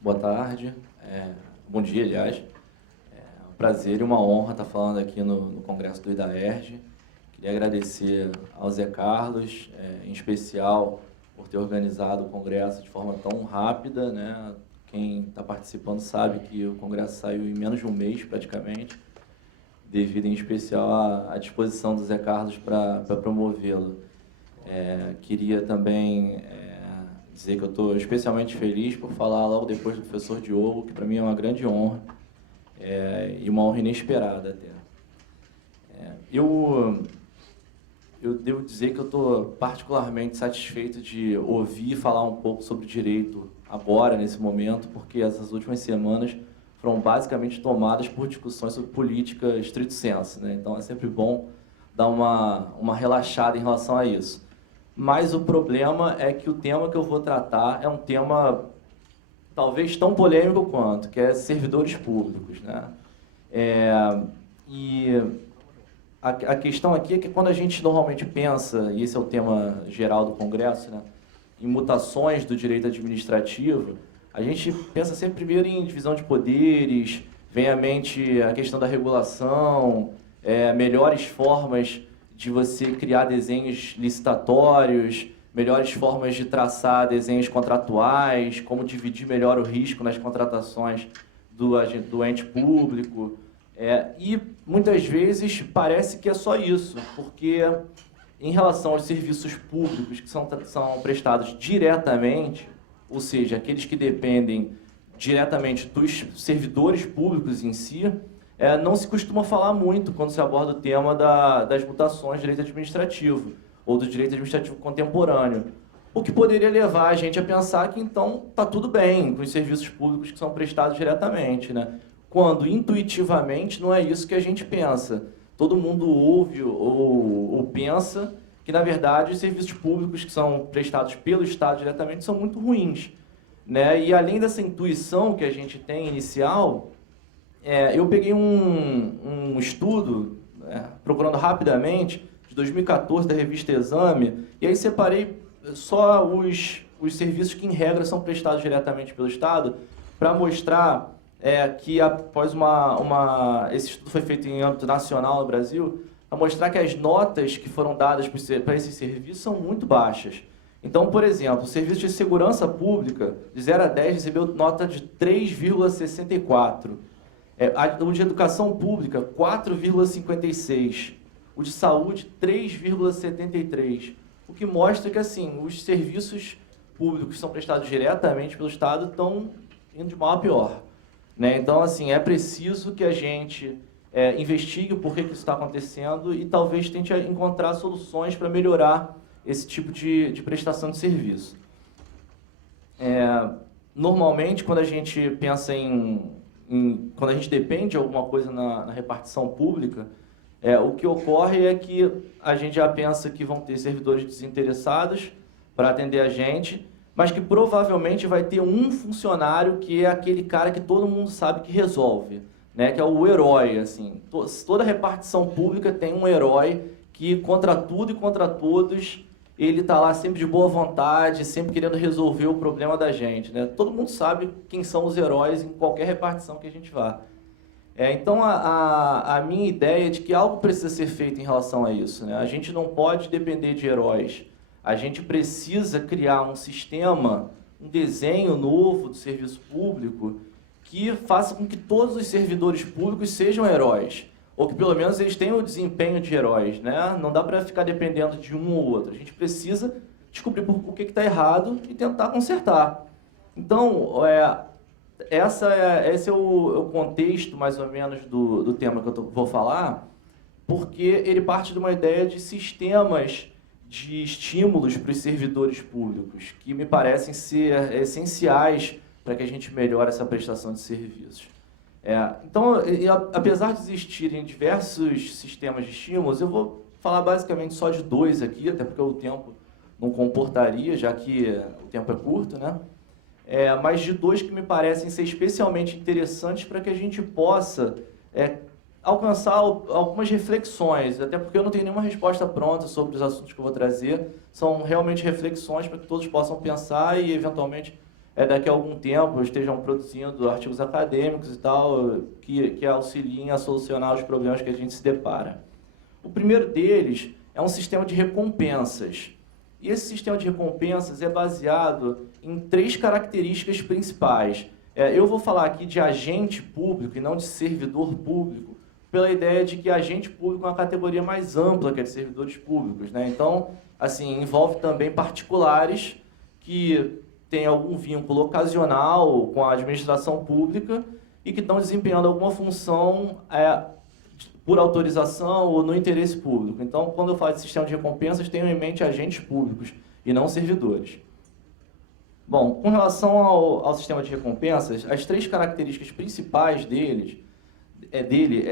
Boa tarde, bom dia, aliás. É um prazer e uma honra estar falando aqui no Congresso do IDAERJ. Queria agradecer ao Zé Carlos, em especial, por ter organizado o Congresso de forma tão rápida, né? Quem está participando sabe que o Congresso saiu em menos de um mês, praticamente, devido, em especial, à disposição do Zé Carlos para promovê-lo. Queria também dizer que eu estou especialmente feliz por falar logo depois do professor Diogo, que para mim é uma grande honra, e uma honra inesperada até. Eu devo dizer que eu estou particularmente satisfeito de ouvir falar um pouco sobre direito agora, nesse momento, porque essas últimas semanas foram basicamente tomadas por discussões sobre política stricto sensu, né? Então é sempre bom dar uma relaxada em relação a isso. Mas o problema é que o tema que eu vou tratar é um tema talvez tão polêmico quanto, que é servidores públicos, né? E a questão aqui é que quando a gente normalmente pensa, e esse é o tema geral do Congresso, né, em mutações do direito administrativo, a gente pensa sempre primeiro em divisão de poderes, vem à mente a questão da regulação, melhores formas de você criar desenhos licitatórios, melhores formas de traçar desenhos contratuais, como dividir melhor o risco nas contratações do ente público. E muitas vezes parece que é só isso, porque em relação aos serviços públicos que são prestados diretamente, ou seja, aqueles que dependem diretamente dos servidores públicos em si, não se costuma falar muito quando se aborda o tema das mutações do direito administrativo ou do direito administrativo contemporâneo. O que poderia levar a gente a pensar que, então, está tudo bem com os serviços públicos que são prestados diretamente, né? Quando, intuitivamente, não é isso que a gente pensa. Todo mundo ouve ou pensa que, na verdade, os serviços públicos que são prestados pelo Estado diretamente são muito ruins, né? E, além dessa intuição que a gente tem inicial, eu peguei um estudo, procurando rapidamente, de 2014, da revista Exame, e aí separei só os serviços que, em regra, são prestados diretamente pelo Estado, para mostrar que, após esse estudo foi feito em âmbito nacional no Brasil, para mostrar que as notas que foram dadas para esses serviços são muito baixas. Então, por exemplo, o Serviço de Segurança Pública, de 0 a 10, recebeu nota de 3,64. O de Educação Pública, 4,56. O de Saúde, 3,73. O que mostra que, assim, os serviços públicos que são prestados diretamente pelo Estado estão indo de mal a pior, né? Então, assim, é preciso que a gente investigue o porquê que isso está acontecendo e talvez tente encontrar soluções para melhorar esse tipo de prestação de serviço. Normalmente, quando a gente pensa quando a gente depende de alguma coisa na repartição pública, o que ocorre é que a gente já pensa que vão ter servidores desinteressados para atender a gente, mas que provavelmente vai ter um funcionário que é aquele cara que todo mundo sabe que resolve, né? Que é o herói, assim. Toda repartição pública tem um herói que, contra tudo e contra todos, ele está lá sempre de boa vontade, sempre querendo resolver o problema da gente, né? Todo mundo sabe quem são os heróis em qualquer repartição que a gente vá. Então, a minha ideia é de que algo precisa ser feito em relação a isso, né? A gente não pode depender de heróis. A gente precisa criar um sistema, um desenho novo do serviço público que faça com que todos os servidores públicos sejam heróis, ou que pelo menos eles tenham o desempenho de heróis, né? Não dá para ficar dependendo de um ou outro. A gente precisa descobrir o que está errado e tentar consertar. Então, esse é o contexto, mais ou menos, do tema que eu vou falar, porque ele parte de uma ideia de sistemas de estímulos para os servidores públicos, que me parecem ser essenciais para que a gente melhore essa prestação de serviços. Então, apesar de existirem diversos sistemas de estímulos, eu vou falar basicamente só de dois aqui, até porque o tempo não comportaria, já que o tempo é curto, né? Mas de dois que me parecem ser especialmente interessantes para que a gente possa alcançar algumas reflexões, até porque eu não tenho nenhuma resposta pronta sobre os assuntos que eu vou trazer, são realmente reflexões para que todos possam pensar e, eventualmente, daqui a algum tempo estejam produzindo artigos acadêmicos e tal, que auxiliem a solucionar os problemas que a gente se depara. O primeiro deles é um sistema de recompensas. E esse sistema de recompensas é baseado em 3 características principais. Eu vou falar aqui de agente público e não de servidor público, pela ideia de que agente público é uma categoria mais ampla que a de servidores públicos, né? Então, assim, envolve também particulares que têm algum vínculo ocasional com a administração pública e que estão desempenhando alguma função por autorização ou no interesse público. Então, quando eu falo de sistema de recompensas, tenho em mente agentes públicos e não servidores. Bom, com relação ao sistema de recompensas, as 3 características principais dele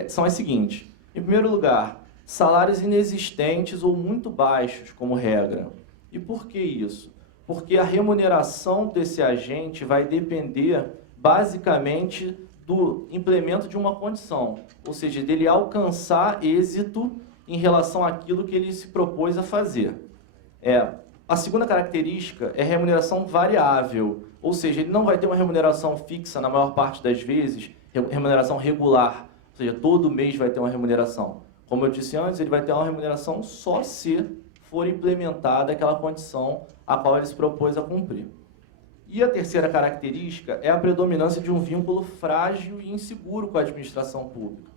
são as seguintes. Em primeiro lugar, salários inexistentes ou muito baixos, como regra. E por que isso? Porque a remuneração desse agente vai depender, basicamente, do implemento de uma condição, ou seja, dele alcançar êxito em relação àquilo que ele se propôs a fazer. A segunda característica é remuneração variável, ou seja, ele não vai ter uma remuneração fixa na maior parte das vezes, remuneração regular, ou seja, todo mês vai ter uma remuneração. Como eu disse antes, ele vai ter uma remuneração só se for implementada aquela condição a qual ele se propôs a cumprir. E a terceira característica é a predominância de um vínculo frágil e inseguro com a administração pública.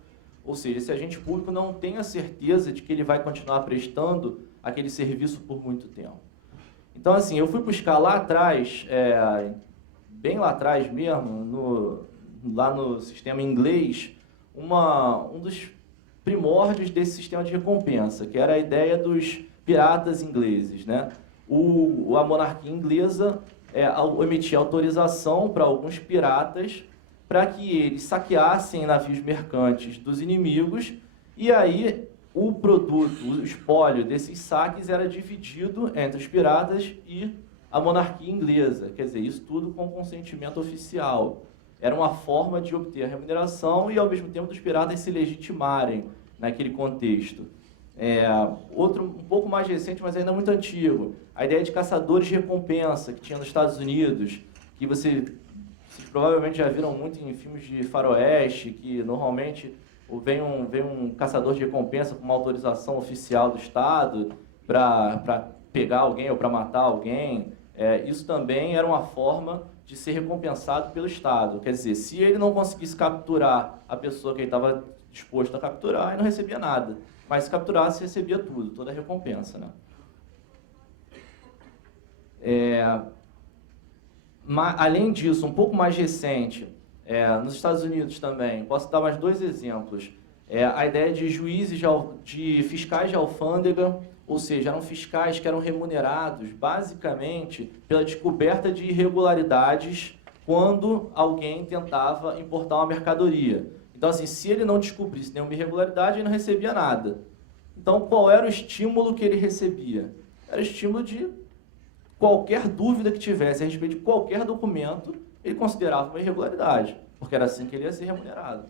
Ou seja, esse agente público não tem a certeza de que ele vai continuar prestando aquele serviço por muito tempo. Então, assim, eu fui buscar lá atrás, bem lá atrás mesmo, lá no sistema inglês, um dos primórdios desse sistema de recompensa, que era a ideia dos piratas ingleses, né? A monarquia inglesa emitia autorização para alguns piratas para que eles saqueassem navios mercantes dos inimigos e aí o produto, o espólio desses saques era dividido entre os piratas e a monarquia inglesa. Quer dizer, isso tudo com consentimento oficial. Era uma forma de obter a remuneração e, ao mesmo tempo, dos piratas se legitimarem naquele contexto. Outro um pouco mais recente, mas ainda muito antigo, a ideia de caçadores de recompensa que tinha nos Estados Unidos, que vocês provavelmente já viram muito em filmes de faroeste, que normalmente vem um caçador de recompensa com uma autorização oficial do Estado para pegar alguém ou para matar alguém. Isso também era uma forma de ser recompensado pelo Estado. Quer dizer, se ele não conseguisse capturar a pessoa que ele estava disposto a capturar, ele não recebia nada. Mas se capturasse, recebia tudo, toda a recompensa, né? Além disso, um pouco mais recente, nos Estados Unidos também, posso dar mais 2 exemplos. A ideia de juízes, de fiscais de alfândega, ou seja, eram fiscais que eram remunerados, basicamente, pela descoberta de irregularidades quando alguém tentava importar uma mercadoria. Então, assim, se ele não descobrisse nenhuma irregularidade, ele não recebia nada. Então, qual era o estímulo que ele recebia? Era o estímulo de qualquer dúvida que tivesse a respeito de qualquer documento, ele considerava uma irregularidade, porque era assim que ele ia ser remunerado.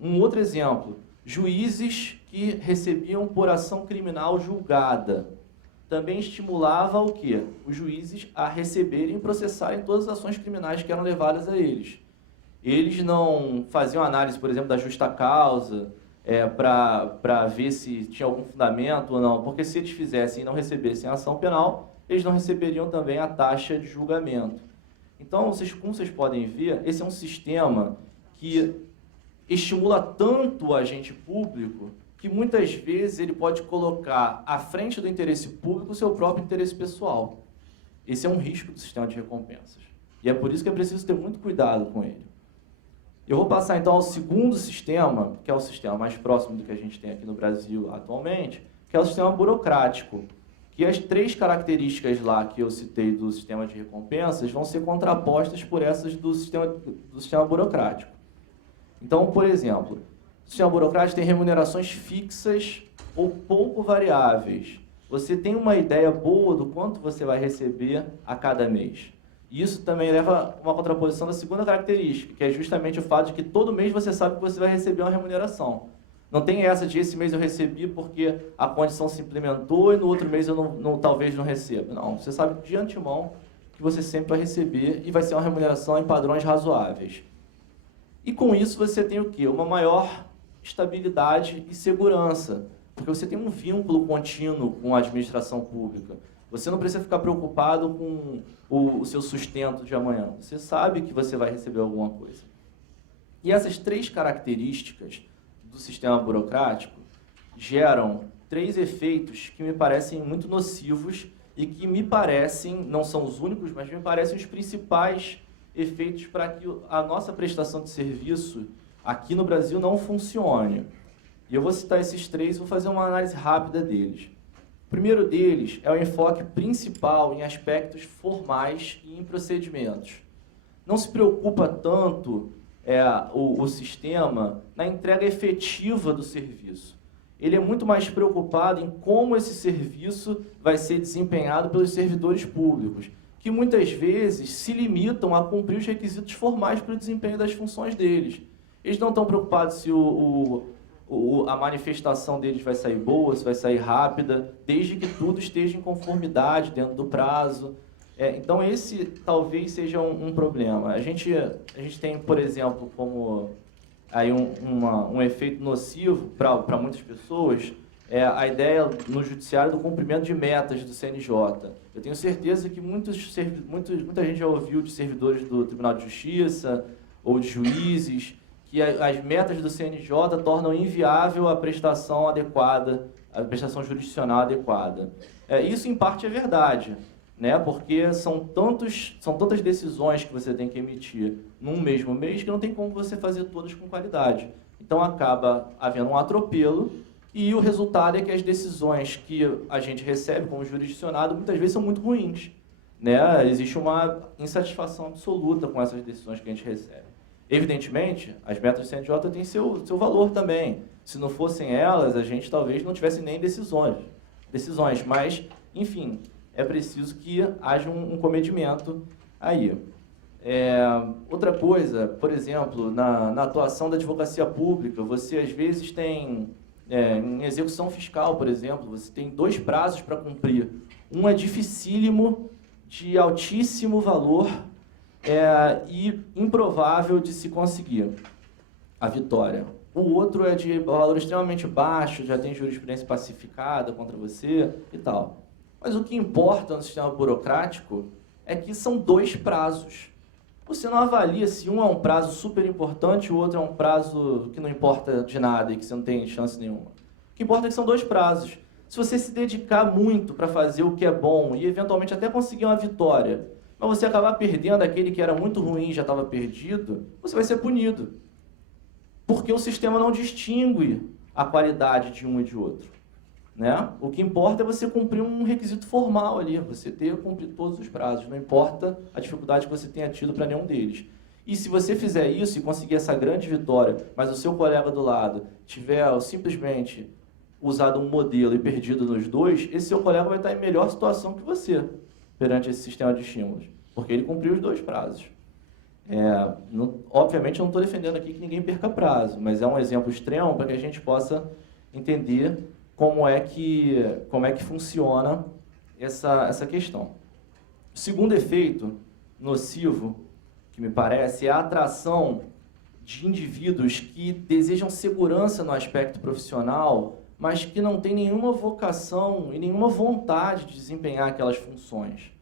Um outro exemplo, juízes que recebiam por ação criminal julgada. Também estimulava o quê? Os juízes a receberem e processarem todas as ações criminais que eram levadas a eles. Eles não faziam análise, por exemplo, da justa causa, para ver se tinha algum fundamento ou não, porque se eles fizessem e não recebessem a ação penal, eles não receberiam também a taxa de julgamento. Então, como vocês podem ver, esse é um sistema que estimula tanto o agente público que muitas vezes ele pode colocar à frente do interesse público o seu próprio interesse pessoal. Esse é um risco do sistema de recompensas. E é por isso que é preciso ter muito cuidado com ele. Eu vou passar então ao segundo sistema, que é o sistema mais próximo do que a gente tem aqui no Brasil atualmente, que é o sistema burocrático. Que as 3 características lá que eu citei do sistema de recompensas vão ser contrapostas por essas do sistema burocrático. Então, por exemplo, o sistema burocrático tem remunerações fixas ou pouco variáveis. Você tem uma ideia boa do quanto você vai receber a cada mês. E isso também leva a uma contraposição da segunda característica, que é justamente o fato de que todo mês você sabe que você vai receber uma remuneração. Não tem essa de esse mês eu recebi porque a condição se implementou e no outro mês eu talvez não receba. Não, você sabe de antemão que você sempre vai receber e vai ser uma remuneração em padrões razoáveis. E com isso você tem o quê? Uma maior estabilidade e segurança, porque você tem um vínculo contínuo com a administração pública. Você não precisa ficar preocupado com o seu sustento de amanhã. Você sabe que você vai receber alguma coisa. E essas 3 características do sistema burocrático geram 3 efeitos que me parecem muito nocivos e que me parecem, não são os únicos, mas me parecem os principais efeitos para que a nossa prestação de serviço aqui no Brasil não funcione. E eu vou citar esses 3 e vou fazer uma análise rápida deles. O primeiro deles é o enfoque principal em aspectos formais e em procedimentos. Não se preocupa tanto o sistema na entrega efetiva do serviço. Ele é muito mais preocupado em como esse serviço vai ser desempenhado pelos servidores públicos, que muitas vezes se limitam a cumprir os requisitos formais para o desempenho das funções deles. Eles não estão preocupados se a manifestação deles vai sair boa, se vai sair rápida, desde que tudo esteja em conformidade, dentro do prazo. Então, esse talvez seja um problema. A gente tem, por exemplo, como aí um efeito nocivo para muitas pessoas, a ideia no judiciário do cumprimento de metas do CNJ. Eu tenho certeza que muita gente já ouviu de servidores do Tribunal de Justiça ou de juízes que as metas do CNJ tornam inviável a prestação adequada, a prestação jurisdicional adequada. Isso, em parte, é verdade, né? Porque são tantas decisões que você tem que emitir num mesmo mês que não tem como você fazer todas com qualidade. Então, acaba havendo um atropelo e o resultado é que as decisões que a gente recebe como jurisdicionado muitas vezes são muito ruins, né? Existe uma insatisfação absoluta com essas decisões que a gente recebe. Evidentemente, as metas do CNJ têm seu valor também. Se não fossem elas, a gente talvez não tivesse nem decisões. Mas, enfim, é preciso que haja um comedimento aí. Outra coisa, por exemplo, na atuação da advocacia pública, você às vezes tem, em execução fiscal, por exemplo, você tem 2 prazos para cumprir. Um é dificílimo, de altíssimo valor, e improvável de se conseguir a vitória. O outro é de valor extremamente baixo, já tem jurisprudência pacificada contra você e tal. Mas o que importa no sistema burocrático é que são 2 prazos. Você não avalia se um é um prazo super importante e o outro é um prazo que não importa de nada e que você não tem chance nenhuma. O que importa é que são 2 prazos. Se você se dedicar muito para fazer o que é bom e eventualmente até conseguir uma vitória, mas você acabar perdendo aquele que era muito ruim e já estava perdido, você vai ser punido. Porque o sistema não distingue a qualidade de um e de outro, né? O que importa é você cumprir um requisito formal ali, você ter cumprido todos os prazos, não importa a dificuldade que você tenha tido para nenhum deles. E se você fizer isso e conseguir essa grande vitória, mas o seu colega do lado tiver simplesmente usado um modelo e perdido nos 2, esse seu colega vai estar em melhor situação que você perante esse sistema de estímulos, porque ele cumpriu os 2 prazos. Obviamente, eu não estou defendendo aqui que ninguém perca prazo, mas é um exemplo extremo para que a gente possa entender como é que funciona essa questão. O segundo efeito nocivo, que me parece, é a atração de indivíduos que desejam segurança no aspecto profissional, mas que não têm nenhuma vocação e nenhuma vontade de desempenhar aquelas funções.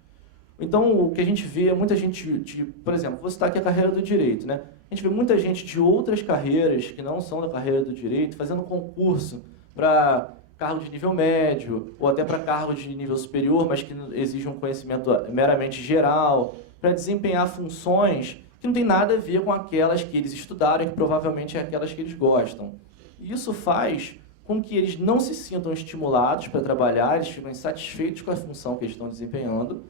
Então, o que a gente vê é muita gente, por exemplo, vou citar aqui a carreira do direito, né? A gente vê muita gente de outras carreiras, que não são da carreira do direito, fazendo concurso para cargo de nível médio, ou até para cargo de nível superior, mas que exigem um conhecimento meramente geral, para desempenhar funções que não tem nada a ver com aquelas que eles estudaram e que provavelmente é aquelas que eles gostam. E isso faz com que eles não se sintam estimulados para trabalhar, eles ficam insatisfeitos com a função que eles estão desempenhando,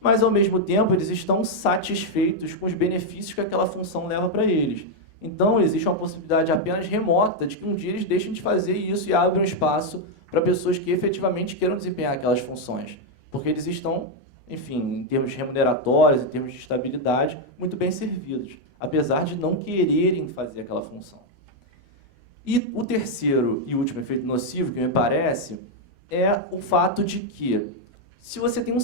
mas, ao mesmo tempo, eles estão satisfeitos com os benefícios que aquela função leva para eles. Então, existe uma possibilidade apenas remota de que um dia eles deixem de fazer isso e abram espaço para pessoas que efetivamente queiram desempenhar aquelas funções, porque eles estão, enfim, em termos remuneratórios, em termos de estabilidade, muito bem servidos, apesar de não quererem fazer aquela função. E o terceiro e último efeito nocivo, que me parece, é o fato de que, Se você tem no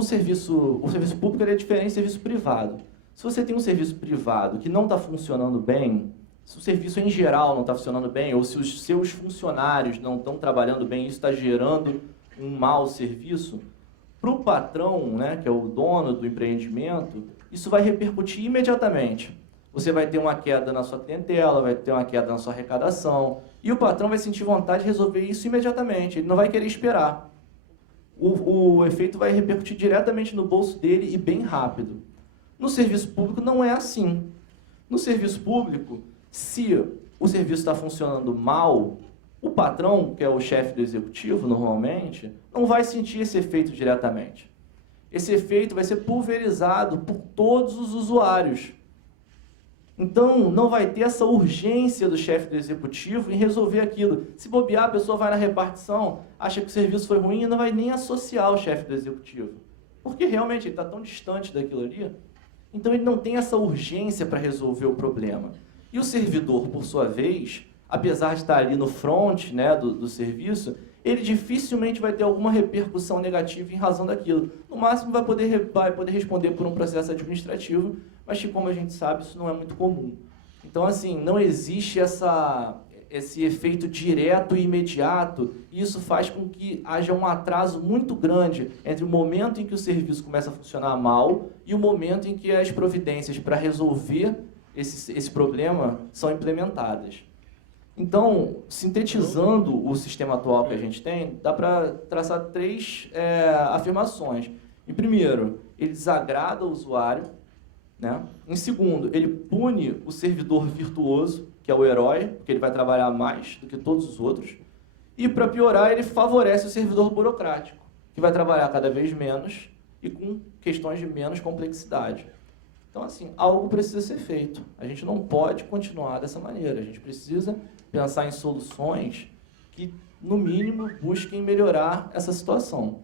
serviço, o serviço público ele é diferente do serviço privado. Se você tem um serviço privado que não está funcionando bem, se o serviço em geral não está funcionando bem, ou se os seus funcionários não estão trabalhando bem, isso está gerando um mau serviço, para o patrão, né, que é o dono do empreendimento, isso vai repercutir imediatamente. Você vai ter uma queda na sua clientela, vai ter uma queda na sua arrecadação, e o patrão vai sentir vontade de resolver isso imediatamente, ele não vai querer esperar. O efeito vai repercutir diretamente no bolso dele e bem rápido. No serviço público não é assim. No serviço público, se o serviço está funcionando mal, o patrão, que é o chefe do executivo, normalmente, não vai sentir esse efeito diretamente. Esse efeito vai ser pulverizado por todos os usuários. Então, não vai ter essa urgência do chefe do executivo em resolver aquilo. Se bobear, a pessoa vai na repartição, acha que o serviço foi ruim e não vai nem associar o chefe do executivo. Porque realmente ele está tão distante daquilo ali. Então, ele não tem essa urgência para resolver o problema. E o servidor, por sua vez, apesar de estar ali no front, né, do serviço, ele dificilmente vai ter alguma repercussão negativa em razão daquilo. No máximo, vai poder responder por um processo administrativo, mas que, como a gente sabe, isso não é muito comum. Então, assim, não existe esse efeito direto e imediato, e isso faz com que haja um atraso muito grande entre o momento em que o serviço começa a funcionar mal e o momento em que as providências para resolver esse problema são implementadas. Então, sintetizando o sistema atual que a gente tem, dá para traçar 3 afirmações. Em primeiro, ele desagrada o usuário, né? Em segundo, ele pune o servidor virtuoso, que é o herói, porque ele vai trabalhar mais do que todos os outros. E, para piorar, ele favorece o servidor burocrático, que vai trabalhar cada vez menos e com questões de menos complexidade. Então, assim, algo precisa ser feito. A gente não pode continuar dessa maneira. A gente precisa pensar em soluções que, no mínimo, busquem melhorar essa situação.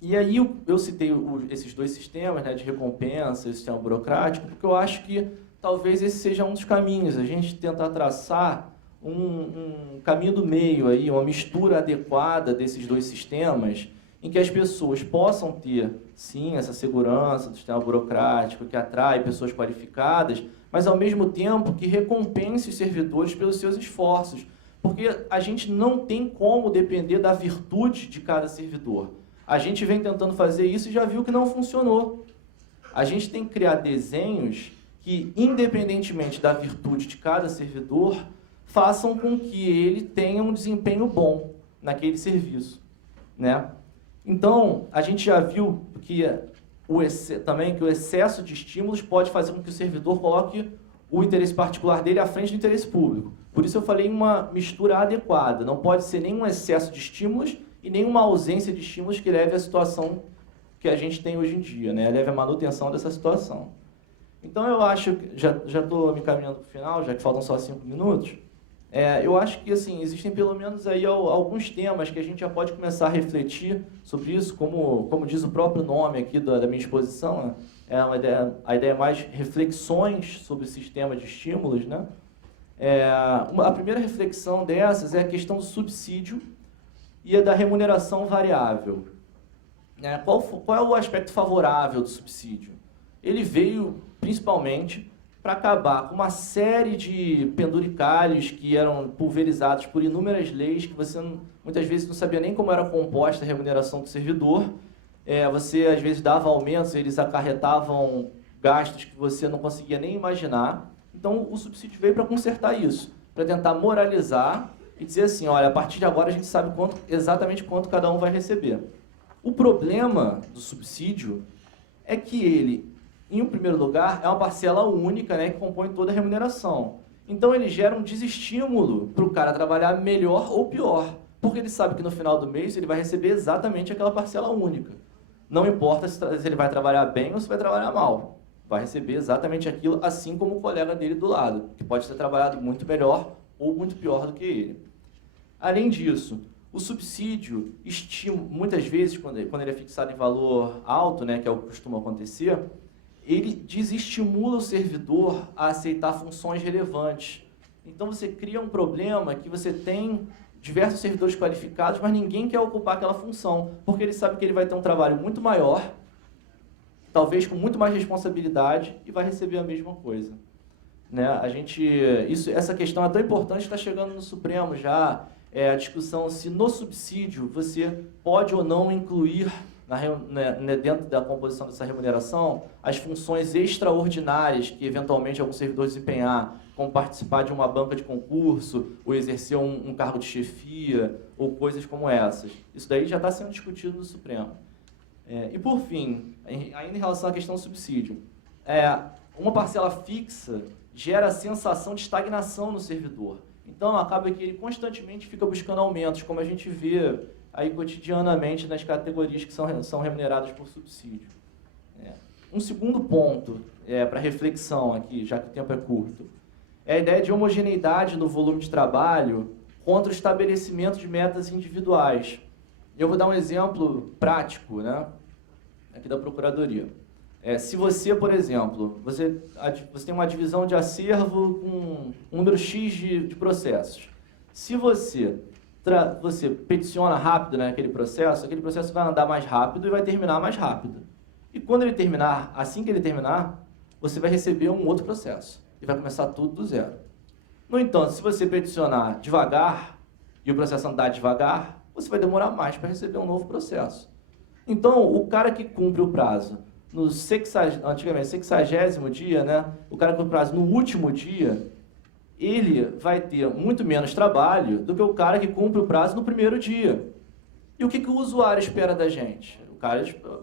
E aí eu citei esses 2 sistemas, né, de recompensa e o sistema burocrático, porque eu acho que talvez esse seja um dos caminhos, a gente tentar traçar um caminho do meio, aí, uma mistura adequada desses 2 sistemas, em que as pessoas possam ter, sim, essa segurança do sistema burocrático, que atrai pessoas qualificadas, mas, ao mesmo tempo, que recompense os servidores pelos seus esforços. Porque a gente não tem como depender da virtude de cada servidor. A gente vem tentando fazer isso e já viu que não funcionou. A gente tem que criar desenhos que, independentemente da virtude de cada servidor, façam com que ele tenha um desempenho bom naquele serviço, né? Então, a gente já viu que o excesso de estímulos pode fazer com que o servidor coloque o interesse particular dele à frente do interesse público. Por isso eu falei em uma mistura adequada. Não pode ser nem um excesso de estímulos e nem uma ausência de estímulos que leve à situação que a gente tem hoje em dia, né? Leve à manutenção dessa situação. Então eu acho que, já estou me encaminhando para o final, já que faltam só 5 minutos, eu acho que assim, existem pelo menos aí alguns temas que a gente já pode começar a refletir sobre isso, como diz o próprio nome aqui da minha exposição, né? A ideia é mais reflexões sobre o sistema de estímulos, né? A primeira reflexão dessas é a questão do subsídio e a da remuneração variável. Qual é o aspecto favorável do subsídio? Ele veio principalmente para acabar com uma série de penduricalhos que eram pulverizados por inúmeras leis que você muitas vezes não sabia nem como era composta a remuneração do servidor. Você às vezes dava aumentos, eles acarretavam gastos que você não conseguia nem imaginar. Então o subsídio veio para consertar isso, para tentar moralizar e dizer assim, olha, a partir de agora a gente sabe exatamente quanto cada um vai receber. O problema do subsídio é que ele, em primeiro lugar, é uma parcela única, né, que compõe toda a remuneração. Então ele gera um desestímulo para o cara trabalhar melhor ou pior, porque ele sabe que no final do mês ele vai receber exatamente aquela parcela única. Não importa se ele vai trabalhar bem ou se vai trabalhar mal. Vai receber exatamente aquilo, assim como o colega dele do lado, que pode ter trabalhado muito melhor ou muito pior do que ele. Além disso, o subsídio estimula, muitas vezes, quando ele é fixado em valor alto, né, que é o que costuma acontecer, ele desestimula o servidor a aceitar funções relevantes. Então você cria um problema que você tem diversos servidores qualificados, mas ninguém quer ocupar aquela função, porque ele sabe que ele vai ter um trabalho muito maior, talvez com muito mais responsabilidade, e vai receber a mesma coisa. Né? Essa questão é tão importante que está chegando no Supremo já, a discussão se no subsídio você pode ou não incluir dentro da composição dessa remuneração as funções extraordinárias que eventualmente algum servidor desempenhar, como participar de uma banca de concurso, ou exercer um cargo de chefia, ou coisas como essas. Isso daí já está sendo discutido no Supremo. E por fim, ainda em relação à questão do subsídio, uma parcela fixa gera a sensação de estagnação no servidor. Então, acaba que ele constantemente fica buscando aumentos, como a gente vê aí cotidianamente nas categorias que são remuneradas por subsídio. Um segundo ponto para reflexão aqui, já que o tempo é curto, é a ideia de homogeneidade no volume de trabalho contra o estabelecimento de metas individuais. Eu vou dar um exemplo prático, né, aqui da Procuradoria. Se você, por exemplo, você tem uma divisão de acervo com um número X de processos. Se você peticiona rápido naquele processo, aquele processo vai andar mais rápido e vai terminar mais rápido. E quando ele terminar, assim que ele terminar, você vai receber um outro processo. E vai começar tudo do zero. No entanto, se você peticionar devagar e o processo andar devagar, você vai demorar mais para receber um novo processo. Então, o cara que cumpre o prazo antigamente, 60º dia, né? O cara que cumpre o prazo no último dia, ele vai ter muito menos trabalho do que o cara que cumpre o prazo no primeiro dia. E o que o usuário espera da gente?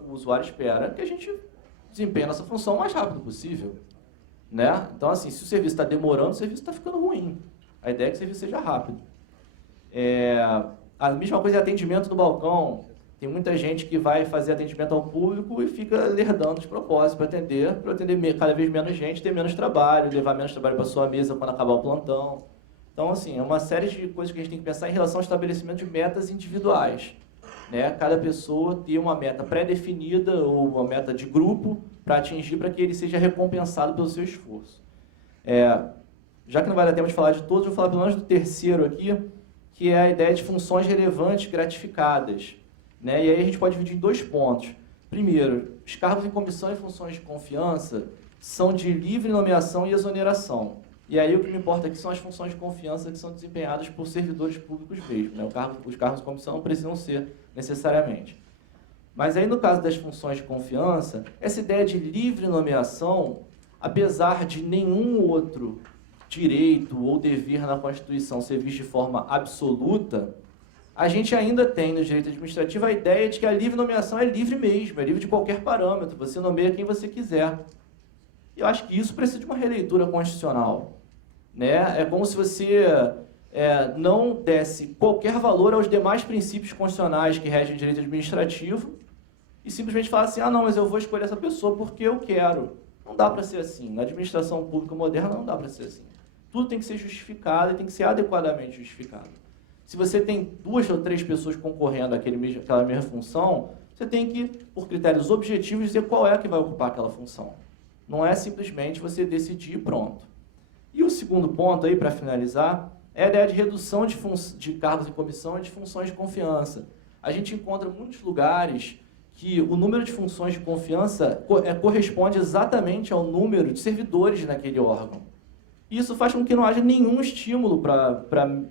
O usuário espera que a gente desempenhe nossa função o mais rápido possível. Né? Então, assim, se o serviço está demorando, o serviço está ficando ruim. A ideia é que o serviço seja rápido. A mesma coisa é atendimento no balcão. Tem muita gente que vai fazer atendimento ao público e fica lerdando de propósito para atender cada vez menos gente, ter menos trabalho, levar menos trabalho para sua mesa quando acabar o plantão. Então, assim, é uma série de coisas que a gente tem que pensar em relação ao estabelecimento de metas individuais. Né? Cada pessoa ter uma meta pré-definida ou uma meta de grupo para atingir, para que ele seja recompensado pelo seu esforço. Já que não vai dar tempo de falar de todos, eu vou falar pelo menos do terceiro aqui, que é a ideia de funções relevantes gratificadas. Né? E aí a gente pode dividir em 2 pontos. Primeiro, os cargos em comissão e funções de confiança são de livre nomeação e exoneração. E aí o que me importa aqui são as funções de confiança que são desempenhadas por servidores públicos mesmo. Né? Os cargos em comissão não precisam ser necessariamente. Mas aí no caso das funções de confiança, essa ideia de livre nomeação, apesar de nenhum outro direito ou dever na Constituição ser visto de forma absoluta, a gente ainda tem no direito administrativo a ideia de que a livre nomeação é livre mesmo, é livre de qualquer parâmetro, você nomeia quem você quiser. E eu acho que isso precisa de uma releitura constitucional. Né? É como se você não desse qualquer valor aos demais princípios constitucionais que regem o direito administrativo e simplesmente falasse assim, não, mas eu vou escolher essa pessoa porque eu quero. Não dá para ser assim. Na administração pública moderna não dá para ser assim. Tudo tem que ser justificado e tem que ser adequadamente justificado. Se você tem 2 ou 3 pessoas concorrendo àquela mesma função, você tem que, por critérios objetivos, dizer qual é que vai ocupar aquela função. Não é simplesmente você decidir e pronto. E o segundo ponto, aí para finalizar, é a ideia de redução de cargos em comissão e de funções de confiança. A gente encontra muitos lugares que o número de funções de confiança corresponde exatamente ao número de servidores naquele órgão. Isso faz com que não haja nenhum estímulo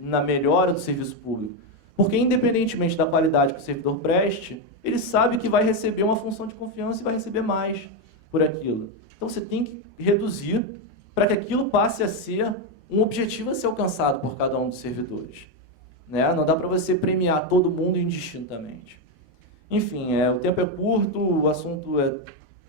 na melhora do serviço público. Porque, independentemente da qualidade que o servidor preste, ele sabe que vai receber uma função de confiança e vai receber mais por aquilo. Então, você tem que reduzir para que aquilo passe a ser um objetivo a ser alcançado por cada um dos servidores. Né? Não dá para você premiar todo mundo indistintamente. Enfim, o tempo é curto, o assunto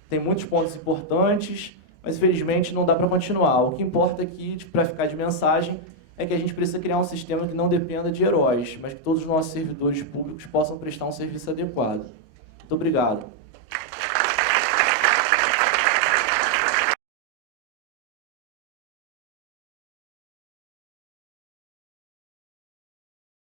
tem muitos pontos importantes, mas, infelizmente, não dá para continuar. O que importa aqui, para ficar de mensagem, é que a gente precisa criar um sistema que não dependa de heróis, mas que todos os nossos servidores públicos possam prestar um serviço adequado. Muito obrigado.